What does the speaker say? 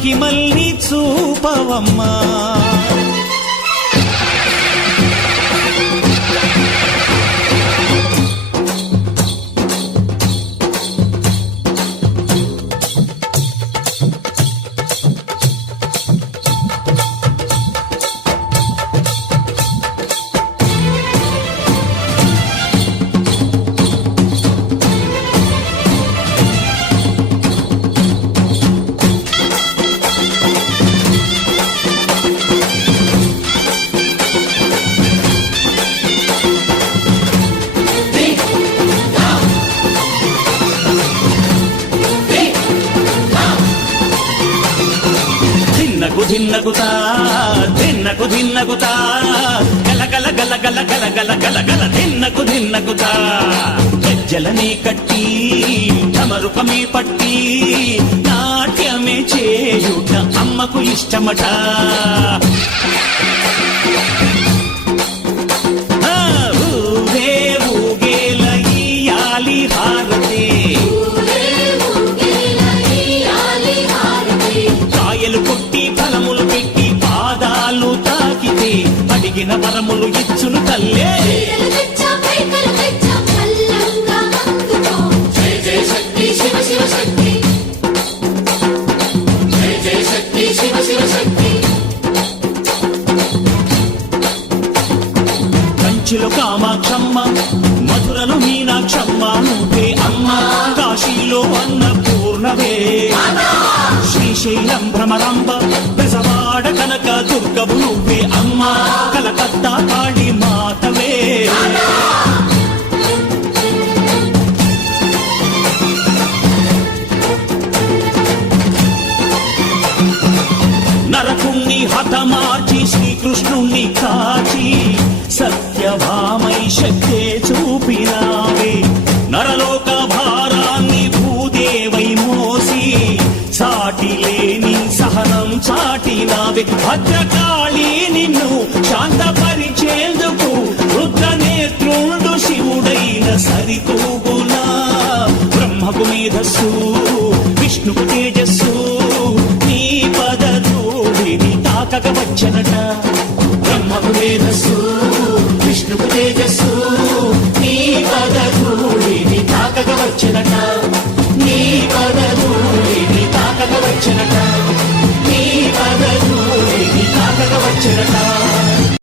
మహిమల్ని చూపవమ్మా. తిన్నకు తిన్నకు తిన్నకు తిన్నకు గల గల గల గల గల గల గల గలగల ధిన్నకు ధిన్నకుతా గజ్జలనే కట్టి తమరుపమే పట్టి నాట్యమే చేయుట అమ్మకు ఇష్టమట. కంచిలో కామాక్షమ్మ మధురలో మీనాక్షమ్మ నువ్వే అమ్మ కాశీలో అన్నపూర్ణవే. శ్రీశైలం భ్రమరాంబ బెజవాడ కనక దుర్గవు నువ్వే అమ్మ కలకత్తా కాళీ మాతవే. నరకుణ్ణి హతమార్చి శ్రీకృష్ణుణ్ణి కాచి భద్రకాళి నిన్ను శాంతపరిచేందుకు రుద్రనేత్రుండు శివుడైన సరితూగులా బ్రహ్మకు మేధస్సు విష్ణుకు తేజస్సు నీ పద ధూళిని తాకక వచ్చనట బ్రహ్మకు మేధస్సు విష్ణుకు తేజస్సు నీ